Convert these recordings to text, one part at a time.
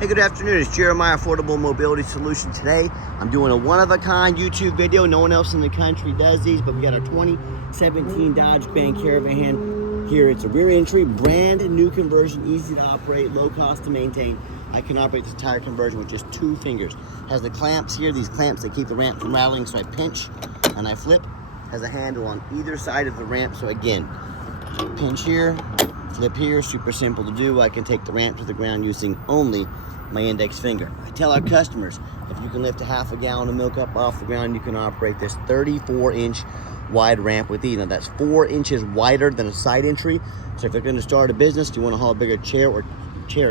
Hey, good afternoon. It's Jeremiah, Affordable Mobility Solution. Today, I'm doing a one-of-a-kind YouTube video. No one else in the country does these, but we got our 2017 Dodge Grand Caravan here. It's a rear entry, brand new conversion, easy to operate, low cost to maintain. I can operate this entire conversion with just 2 fingers. Has the clamps here, these clamps that keep the ramp from rattling, so I pinch and I flip. Has a handle on either side of the ramp, so again, pinch here, flip here, super simple to do. I can take the ramp to the ground using only my index finger. I tell our customers, if you can lift a half a gallon of milk up off the ground, you can operate this 34-inch wide ramp with ease. Now that's 4 inches wider than a side entry. So if you're going to start a business, you want to haul a bigger chair or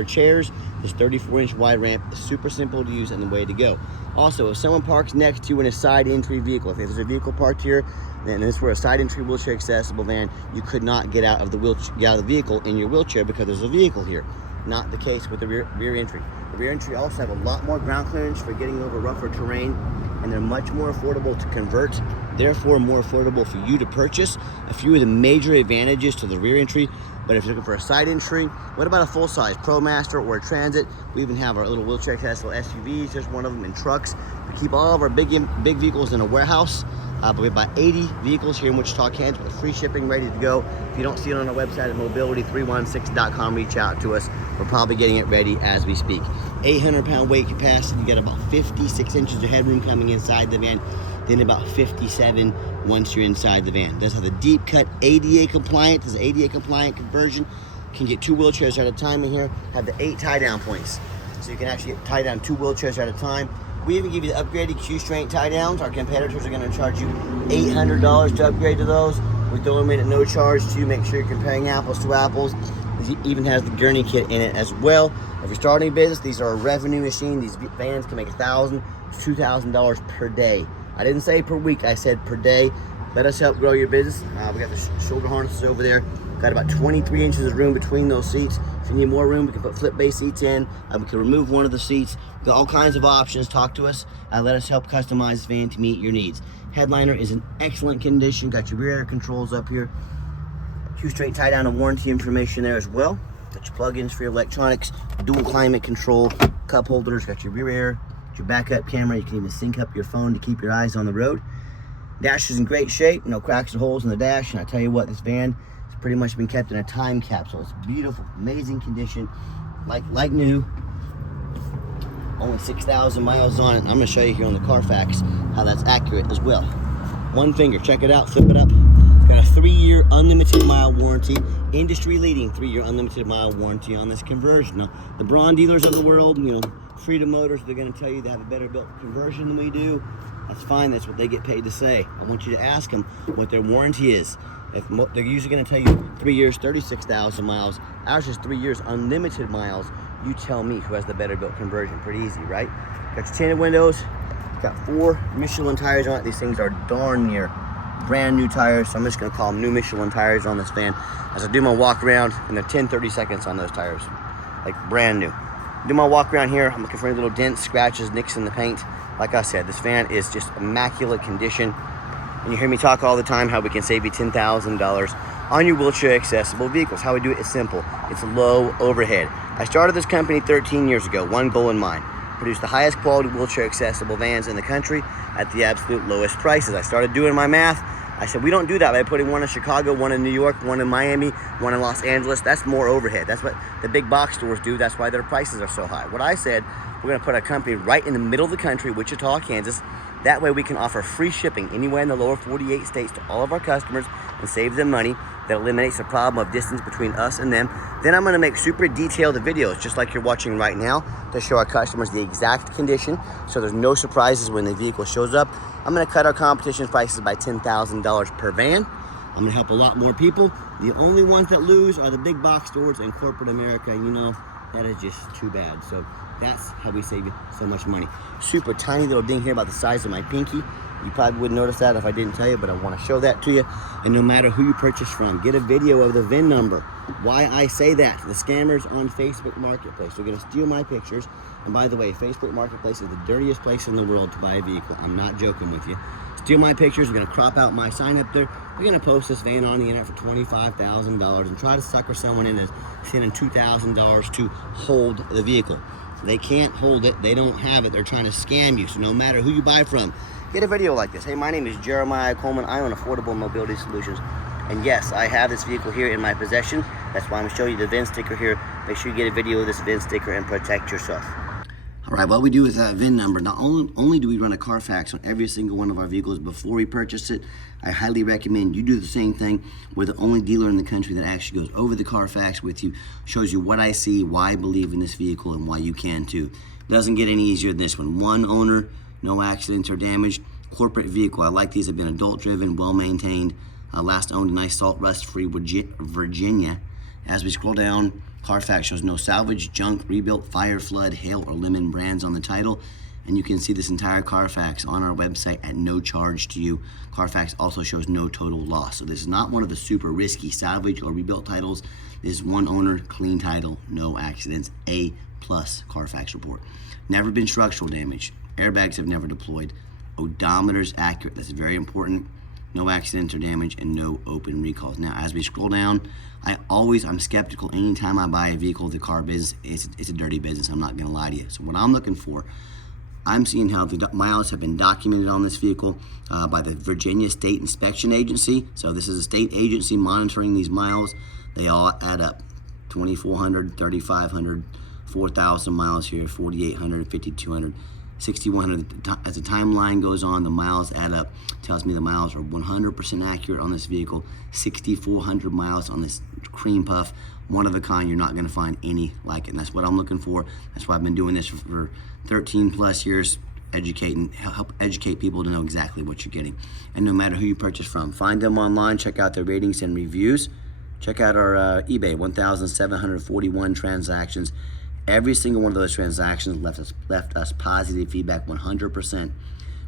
chairs, this 34-inch wide ramp is super simple to use and the way to go. Also, if someone parks next to you in a side entry vehicle, if there's a vehicle parked here, then this were a side entry wheelchair accessible van, you could not get out of the vehicle in your wheelchair because there's a vehicle here. Not the case with the rear entry. The rear entry also have a lot more ground clearance for getting over rougher terrain, and they're much more affordable to convert, therefore more affordable for you to purchase. A few of the major advantages to the rear entry. But if you're looking for a side entry, what about a full-size ProMaster or a Transit? We even have our little wheelchair accessible SUVs, there's one of them, in trucks. We keep all of our big vehicles in a warehouse. But we have about 80 vehicles here in Wichita, Kansas with free shipping ready to go. If you don't see it on our website at mobility316.com, reach out to us. We're probably getting it ready as we speak. 800-pound weight capacity. You get about 56 inches of headroom coming inside the van, then about 57 once you're inside the van. It does have a deep cut ADA compliant. This is ADA compliant conversion. Can get 2 wheelchairs at a time in here. Have the 8 tie down points. So you can actually tie down 2 wheelchairs at a time. We even give you the upgraded Q-Strength tie downs. Our competitors are going to charge you $800 to upgrade to those. We throw them in at no charge to make sure you're comparing apples to apples. It even has the Gurney kit in it as well. If you're starting a business, these are a revenue machine. These vans can make $1,000 to $2,000 per day. I didn't say per week, I said per day. Let us help grow your business. We got the shoulder harnesses over there. Got about 23 inches of room between those seats. If you need more room, we can put flip base seats in. We can remove one of the seats. We've got all kinds of options. Talk to us. Let us help customize this van to meet your needs. Headliner is in excellent condition. Got your rear air controls up here. Q-Straight tie down and warranty information there as well. Got your plug-ins for your electronics. Dual climate control. Cup holders. Got your rear air. Your backup camera. You can even sync up your phone to keep your eyes on the road. Dash is in great shape. No cracks or holes in the dash. And I tell you what, this van has pretty much been kept in a time capsule. It's beautiful, amazing condition, like new. Only 6,000 miles on it. I'm going to show you here on the Carfax how that's accurate as well. 1 finger, check it out, flip it up. Got a 3-year unlimited mile warranty, industry-leading 3-year unlimited mile warranty on this conversion. Now, the Braun dealers of the world, Freedom Motors, they're going to tell you they have a better built conversion than we do. That's fine. That's what they get paid to say. I want you to ask them what their warranty is. If they're usually going to tell you 3 years, 36,000 miles. Ours is 3 years, unlimited miles. You tell me who has the better built conversion. Pretty easy, right? Got your tinted windows. Got 4 Michelin tires on it. These things are darn near brand new tires. So I'm just going to call them new Michelin tires on this van. As I do my walk around, and they're 10-30 seconds on those tires. Like brand new. Do my walk around here. I'm looking for any little dents, scratches, nicks in the paint. Like I said, this van is just immaculate condition. And you hear me talk all the time how we can save you $10,000 on your wheelchair accessible vehicles. How we do it is simple. It's low overhead. I started this company 13 years ago, one goal in mind. Produce the highest quality wheelchair accessible vans in the country at the absolute lowest prices. I started doing my math. I said, we don't do that by putting one in Chicago, one in New York, one in Miami, one in Los Angeles. That's more overhead. That's what the big box stores do. That's why their prices are so high. What I said, we're going to put a company right in the middle of the country, Wichita, Kansas. That way we can offer free shipping anywhere in the lower 48 states to all of our customers and save them money. That eliminates the problem of distance between us and them. Then I'm going to make super detailed videos, just like you're watching right now, to show our customers the exact condition, so there's no surprises when the vehicle shows up. I'm going to cut our competition's prices by $10,000 per van. I'm going to help a lot more people. The only ones that lose are the big box stores and corporate America, and that is just too bad. So that's how we save you so much money. Super tiny little ding here about the size of my pinky. You probably wouldn't notice that if I didn't tell you, but I want to show that to you. And no matter who you purchase from, get a video of the VIN number. Why I say that, the scammers on Facebook Marketplace, they're going to steal my pictures. And by the way, Facebook Marketplace is the dirtiest place in the world to buy a vehicle. I'm not joking with you. Steal my pictures, they're going to crop out my sign up there. They're going to post this van on the internet for $25,000 and try to sucker someone into sending $2,000 to hold the vehicle. They can't hold it. They don't have it. They're trying to scam you. So no matter who you buy from, get a video like this. Hey, my name is Jeremiah Coleman. I own Affordable Mobility Solutions. And yes, I have this vehicle here in my possession. That's why I'm gonna show you the VIN sticker here. Make sure you get a video of this VIN sticker and protect yourself. All right, what we do with that VIN number, not only do we run a Carfax on every single one of our vehicles before we purchase it, I highly recommend you do the same thing. We're the only dealer in the country that actually goes over the Carfax with you, shows you what I see, why I believe in this vehicle, and why you can too. Doesn't get any easier than this one. One owner, no accidents or damage, corporate vehicle. I like these, have been adult driven, well maintained. Last owned in nice salt rust free Virginia. As we scroll down, Carfax shows no salvage, junk, rebuilt, fire, flood, hail, or lemon brands on the title. And you can see this entire Carfax on our website at no charge to you. Carfax also shows no total loss. So this is not one of the super risky salvage or rebuilt titles. This is one owner, clean title, no accidents, A+ Carfax report. Never been structural damage. Airbags have never deployed. Odometer's accurate, that's very important. No accidents or damage, and no open recalls. Now, as we scroll down, I'm skeptical anytime I buy a vehicle. The car business, it's a dirty business, I'm not gonna lie to you. So what I'm looking for, I'm seeing how the miles have been documented on this vehicle by the Virginia State Inspection Agency. So this is a state agency monitoring these miles. They all add up. 2,400, 3,500, 4,000 miles here, 4,800, 5,200. 6,100. As the timeline goes on, the miles add up. Tells me the miles are 100% accurate on this vehicle. 6,400 miles on this cream puff. One of a kind. You're not going to find any like it. And that's what I'm looking for. That's why I've been doing this for 13 plus years, help educate people to know exactly what you're getting. And no matter who you purchase from, find them online, check out their ratings and reviews. Check out our eBay, 1,741 transactions. Every single one of those transactions left us positive feedback, 100%.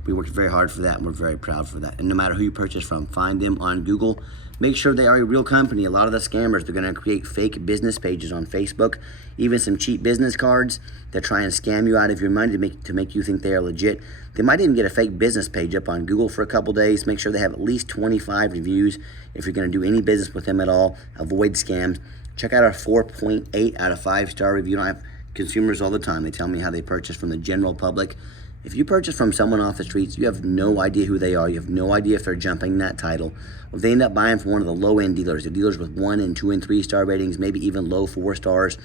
We worked very hard for that, and we're very proud for that. And no matter who you purchase from, find them on Google. Make sure they are a real company. A lot of the scammers, they're gonna create fake business pages on Facebook, even some cheap business cards that try and scam you out of your money to make you think they are legit. They might even get a fake business page up on Google for a couple days. Make sure they have at least 25 reviews if you're gonna do any business with them at all. Avoid scams. Check out our 4.8 out of 5-star review. I have consumers all the time. They tell me how they purchase from the general public. If you purchase from someone off the streets, you have no idea who they are. You have no idea if they're jumping that title. Or if they end up buying from one of the low-end dealers, the dealers with 1 and 2 and 3-star ratings, maybe even low 4 stars.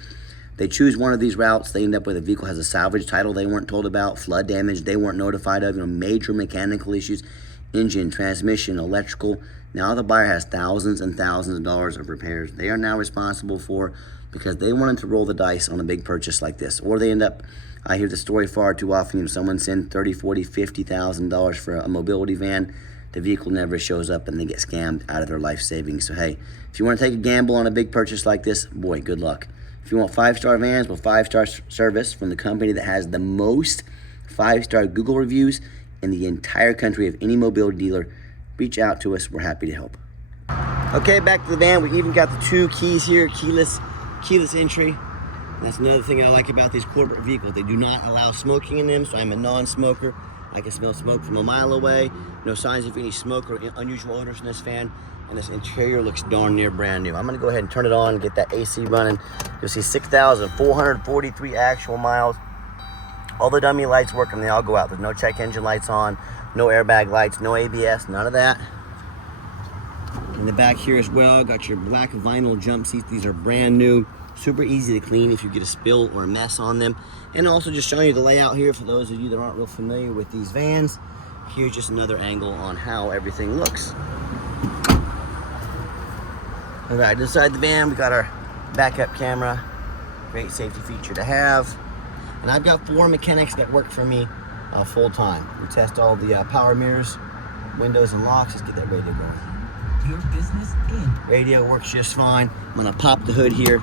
They choose one of these routes. They end up with a vehicle has a salvage title they weren't told about, flood damage they weren't notified of, major mechanical issues, engine, transmission, electrical. Now the buyer has thousands and thousands of dollars of repairs they are now responsible for because they wanted to roll the dice on a big purchase like this. Or they end up, I hear the story far too often, someone send $30,000, $40,000, $50,000 for a mobility van, the vehicle never shows up and they get scammed out of their life savings. So hey, if you want to take a gamble on a big purchase like this, boy, good luck. If you want 5-star vans with 5-star service from the company that has the most 5-star Google reviews in the entire country of any mobility dealer, reach out to us. We're happy to help. Okay, back to the van. We even got the 2 keys here, keyless entry. That's another thing I like about these corporate vehicles. They do not allow smoking in them, so I'm a non-smoker. I can smell smoke from a mile away. No signs of any smoke or unusual odors in this van. And this interior looks darn near brand new. I'm gonna go ahead and turn it on and get that AC running. You'll see 6,443 actual miles. All the dummy lights work and they all go out. There's no check engine lights on, no airbag lights, no ABS, none of that. In the back here as well, got your black vinyl jump seats. These are brand new, super easy to clean if you get a spill or a mess on them. And also just showing you the layout here for those of you that aren't real familiar with these vans. Here's just another angle on how everything looks. All right, inside the van, we got our backup camera. Great safety feature to have. And I've got 4 mechanics that work for me full time. We test all the power mirrors, windows and locks. Let's get that radio going. Your business in. Radio works just fine. I'm gonna pop the hood here.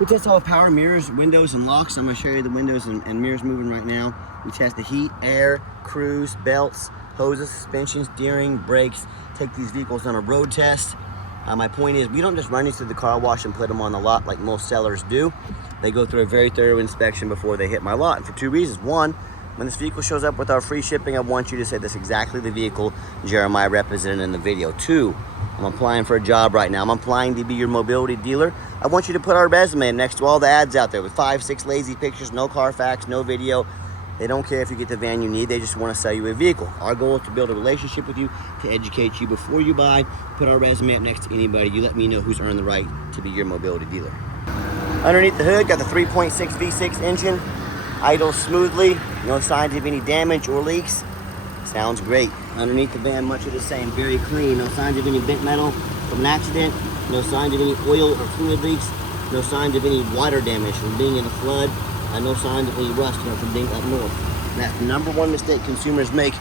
We test all the power mirrors, windows and locks. I'm gonna show you the windows and mirrors moving right now. We test the heat, air, cruise, belts, hoses, suspension, steering, brakes. Take these vehicles on a road test. My point is, we don't just run these through the car wash and put them on the lot like most sellers do. They go through a very thorough inspection before they hit my lot, and for 2 reasons. 1, when this vehicle shows up with our free shipping, I want you to say this exactly the vehicle Jeremiah represented in the video. 2, I'm applying for a job right now. I'm applying to be your mobility dealer. I want you to put our resume next to all the ads out there with 5, 6 lazy pictures, no Carfax, no video. They don't care if you get the van you need. They just want to sell you a vehicle. Our goal is to build a relationship with you, to educate you before you buy. Put our resume up next to anybody. You let me know who's earned the right to be your mobility dealer. Underneath the hood, got the 3.6 V6 engine. Idles smoothly. No signs of any damage or leaks. Sounds great. Underneath the van, much of the same. Very clean. No signs of any bent metal from an accident. No signs of any oil or fluid leaks. No signs of any water damage from being in a flood. No signs of any rust from being up north. And that's the number one mistake consumers make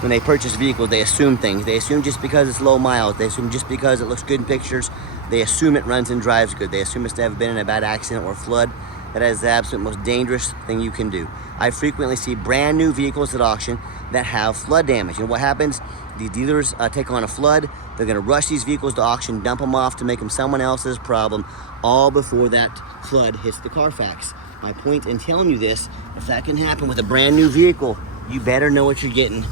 when they purchase vehicles. They assume things. They assume just because it's low miles. They assume just because it looks good in pictures. They assume it runs and drives good. They assume it's never been in a bad accident or flood. That is the absolute most dangerous thing you can do. I frequently see brand new vehicles at auction that have flood damage. And what happens? The dealers take on a flood. They're gonna rush these vehicles to auction, dump them off to make them someone else's problem, all before that flood hits the Carfax. My point in telling you this, if that can happen with a brand new vehicle, you better know what you're getting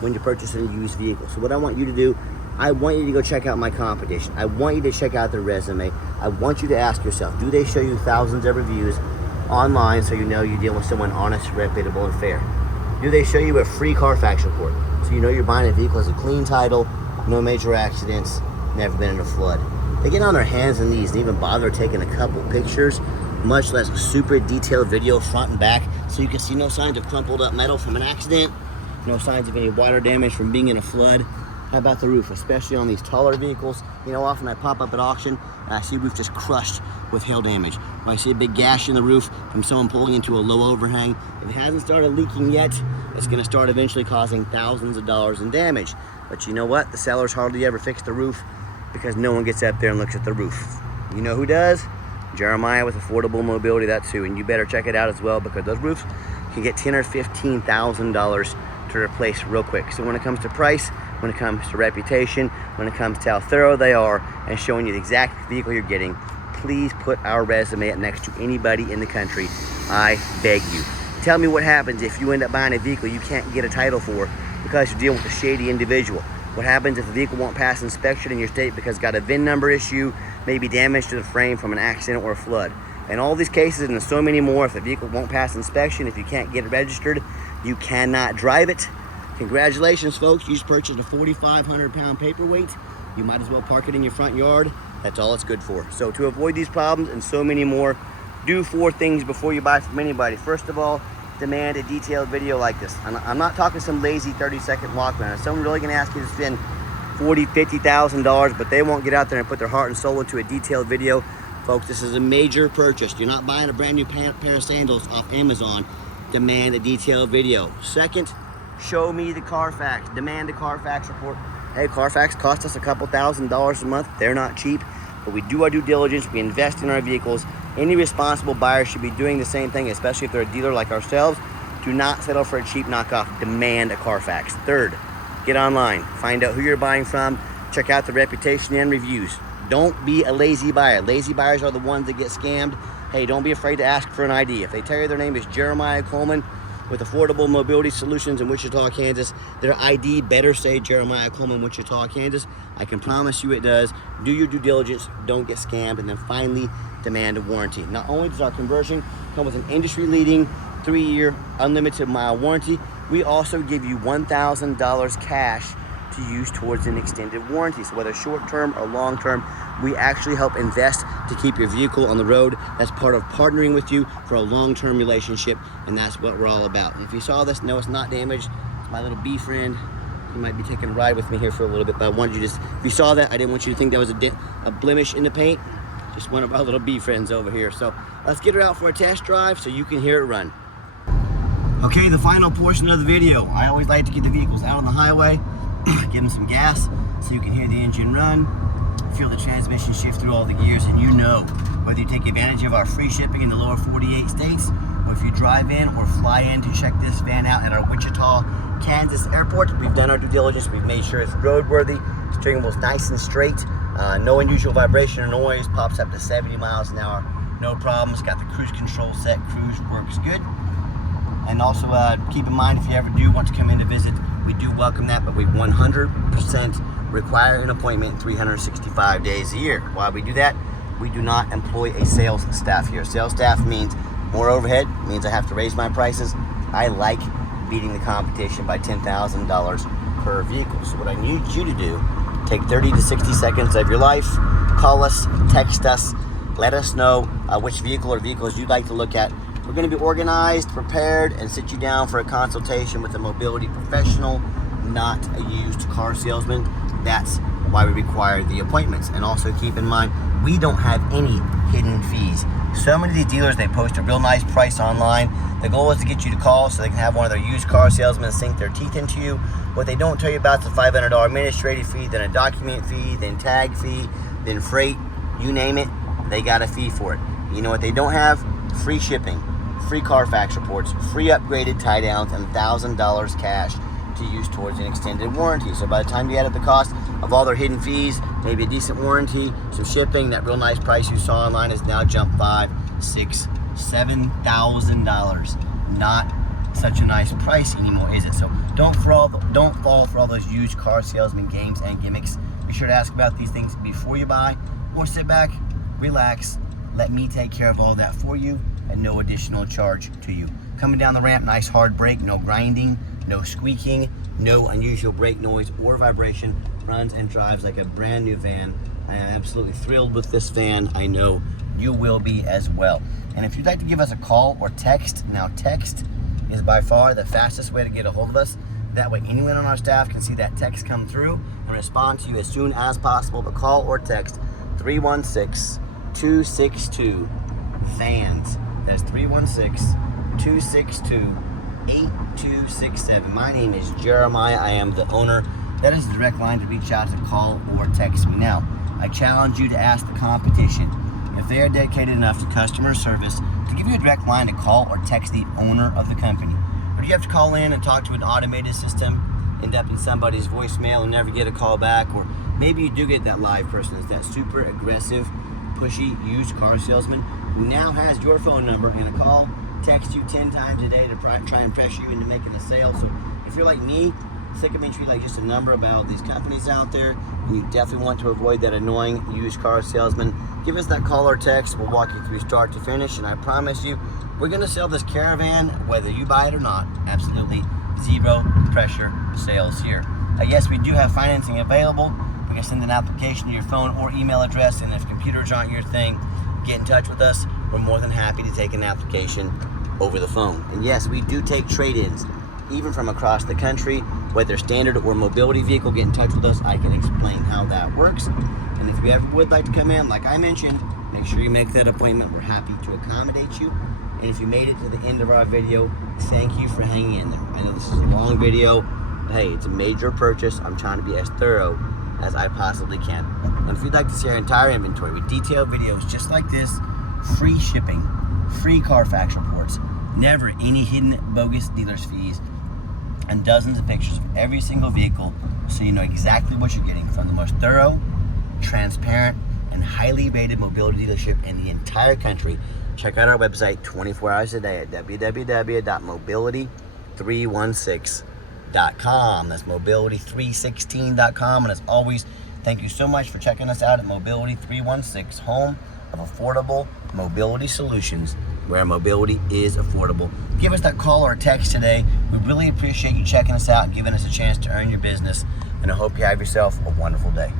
when you're purchasing a used vehicle. So what I want you to do, I want you to go check out my competition. I want you to check out their resume. I want you to ask yourself, do they show you thousands of reviews online so you know you're dealing with someone honest, reputable, and fair? Do they show you a free Carfax report so you know you're buying a vehicle that has a clean title, no major accidents, never been in a flood? They get on their hands and knees and even bother taking a couple pictures, much less a super detailed video front and back so you can see no signs of crumpled up metal from an accident, no signs of any water damage from being in a flood. How about the roof, especially on these taller vehicles? You know, often I pop up at auction and I see a roof just crushed with hail damage. Or I see a big gash in the roof from someone pulling into a low overhang. If it hasn't started leaking yet, it's gonna start eventually causing thousands of dollars in damage. But you know what? The sellers hardly ever fix the roof because no one gets up there and looks at the roof. You know who does? Jeremiah with Affordable Mobility, that's who. And you better check it out as well because those roofs can get $10,000 or $15,000 to replace real quick. So when it comes to price, when it comes to reputation, when it comes to how thorough they are and showing you the exact vehicle you're getting, please put our resume up next to anybody in the country. I beg you. Tell me what happens if you end up buying a vehicle you can't get a title for because you're dealing with a shady individual. What happens if the vehicle won't pass inspection in your state because it's got a VIN number issue, maybe damage to the frame from an accident or a flood. In all these cases, and so many more, if the vehicle won't pass inspection, if you can't get it registered, you cannot drive it. Congratulations, folks. You just purchased a 4,500 pound paperweight. You might as well park it in your front yard. That's all it's good for. So to avoid these problems and so many more, do 4 things before you buy from anybody. First of all, demand a detailed video like this. I'm not talking some lazy 30-second walk around. If someone really gonna ask you to spend $40,000, $50,000, but they won't get out there and put their heart and soul into a detailed video, folks, this is a major purchase. You're not buying a brand new pair of sandals off Amazon. Demand a detailed video. Second, show me the Carfax. Demand a Carfax report. Hey, Carfax costs us a couple $1,000s a month. They're not cheap, but we do our due diligence. We invest in our vehicles. Any responsible buyer should be doing the same thing, especially if they're a dealer like ourselves. Do not settle for a cheap knockoff. Demand a Carfax. Third, get online. Find out who you're buying from. Check out the reputation and reviews. Don't be a lazy buyer. Lazy buyers are the ones that get scammed. Hey, don't be afraid to ask for an ID. If they tell you their name is Jeremiah Coleman with Affordable Mobility Solutions in Wichita, Kansas, their ID better say Jeremiah Coleman, Wichita, Kansas. I can promise you it does. Do your due diligence, don't get scammed, and then finally demand a warranty. Not only does our conversion come with an industry-leading 3-year unlimited mile warranty, we also give you $1,000 cash to use towards an extended warranty. So whether short-term or long-term, we actually help invest to keep your vehicle on the road. That's part of partnering with you for a long-term relationship, and that's what we're all about. And if you saw this, no, it's not damaged. It's my little bee friend. He might be taking a ride with me here for a little bit, but I wanted you to just, if you saw that, I didn't want you to think that was a blemish in the paint. Just one of our little bee friends over here. So let's get her out for a test drive so you can hear it run. Okay, the final portion of the video. I always like to get the vehicles out on the highway, give them some gas so you can hear the engine run, feel the transmission shift through all the gears, and you know whether you take advantage of our free shipping in the lower 48 states, or if you drive in or fly in to check this van out at our Wichita, Kansas airport. We've done our due diligence. We've made sure it's roadworthy. Steering wheel's nice and straight. No unusual vibration or noise. Pops up to 70 miles an hour. No problems. Got the cruise control set. Cruise works good. And also keep in mind, if you ever do want to come in to visit, we do welcome that, but we 100% require an appointment 365 days a year. Why we do that? We do not employ a sales staff here. Sales staff means more overhead, means I have to raise my prices. I like beating the competition by $10,000 per vehicle. So what I need you to do, take 30 to 60 seconds of your life, call us, text us, let us know which vehicle or vehicles you'd like to look at. We're going to be organized, prepared, and sit you down for a consultation with a mobility professional, not a used car salesman. That's why we require the appointments. And also keep in mind, we don't have any hidden fees. So many of these dealers, they post a real nice price online. The goal is to get you to call so they can have one of their used car salesmen sink their teeth into you. What they don't tell you about is a $500 administrative fee, then a document fee, then tag fee, then freight, you name it, they got a fee for it. You know what they don't have? Free shipping, free Carfax reports, free upgraded tie downs, and $1,000 cash to use towards an extended warranty. So by the time you add up the cost of all their hidden fees, maybe a decent warranty, some shipping, that real nice price you saw online has now jumped $5,000, $6,000, $7,000. Not such a nice price anymore, is it? So don't fall for all those used car salesman games and gimmicks. Be sure to ask about these things before you buy, or sit back, relax, let me take care of all that for you at no additional charge to you. Coming down the ramp, nice hard brake, no grinding, no squeaking, no unusual brake noise or vibration. Runs and drives like a brand new van. I am absolutely thrilled with this van. I know you will be as well. And if you'd like to give us a call or text, now text is by far the fastest way to get a hold of us. That way anyone on our staff can see that text come through and respond to you as soon as possible. But call or text 316-262-FANS. That's 316-262-8267. My name is Jeremiah. I am the owner. That is the direct line to reach out to, call or text me. Now, I challenge you to ask the competition if they are dedicated enough to customer service to give you a direct line to call or text the owner of the company. Or do you have to call in and talk to an automated system, end up in somebody's voicemail and never get a call back? Or maybe you do get that live person. It's that super aggressive, pushy used car salesman who now has your phone number and a call, text you 10 times a day to try and pressure you into making a sale. So if you're like me, sick of being treated like just a number about these companies out there, and you definitely want to avoid that annoying used car salesman, give us that call or text. We'll walk you through start to finish, and I promise you, we're going to sell this Caravan whether you buy it or not. Absolutely zero pressure sales here. Yes, we do have financing available. We can send an application to your phone or email address, and if computers aren't your thing, get in touch with us. We're more than happy to take an application over the phone. And yes, we do take trade-ins, even from across the country, whether standard or mobility vehicle. Get in touch with us. I can explain how that works. And if you ever would like to come in, like I mentioned, make sure you make that appointment. We're happy to accommodate you. And if you made it to the end of our video, thank you for hanging in there. I know this is a long video, but hey, it's a major purchase. I'm trying to be as thorough as I possibly can. And if you'd like to see our entire inventory with detailed videos just like this, free shipping, free Carfax reports, never any hidden bogus dealer's fees, and dozens of pictures of every single vehicle so you know exactly what you're getting from the most thorough, transparent, and highly rated mobility dealership in the entire country. Check out our website 24 hours a day at www.mobility316.com. That's mobility316.com. And as always, thank you so much for checking us out at Mobility 316, home of affordable mobility solutions, where mobility is affordable. Give us that call or text today. We really appreciate you checking us out and giving us a chance to earn your business. And I hope you have yourself a wonderful day.